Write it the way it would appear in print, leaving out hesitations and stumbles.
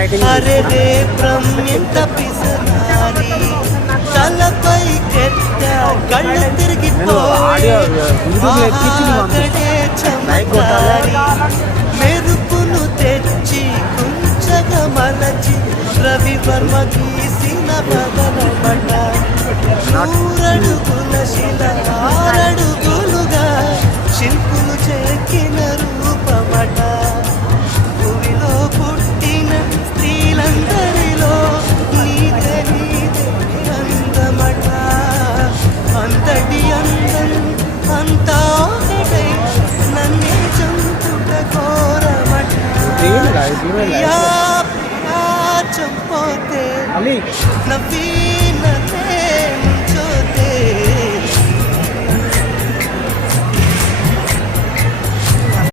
అరే రే బ్రహ్మింత పిసనారి తలపై కెట్ట కళ్ళు తిరిగిపోయి చమకారి మెరుపును తెచ్చి కుంచగా మలచి రవివర్మ గీసిన పదనమట నూరడుగుల శిల ఆరడుగులుగా శిల్పులు చెక్కిన రూపమట భూమిలో పుట్టిన స్త్రీలందరిలో నీదే నీదే అందమట అంతటి అందం అంతా ఒకటై నన్నే చంపుట కోరమట ప్రియా ప్రియా చంపోతే నవీన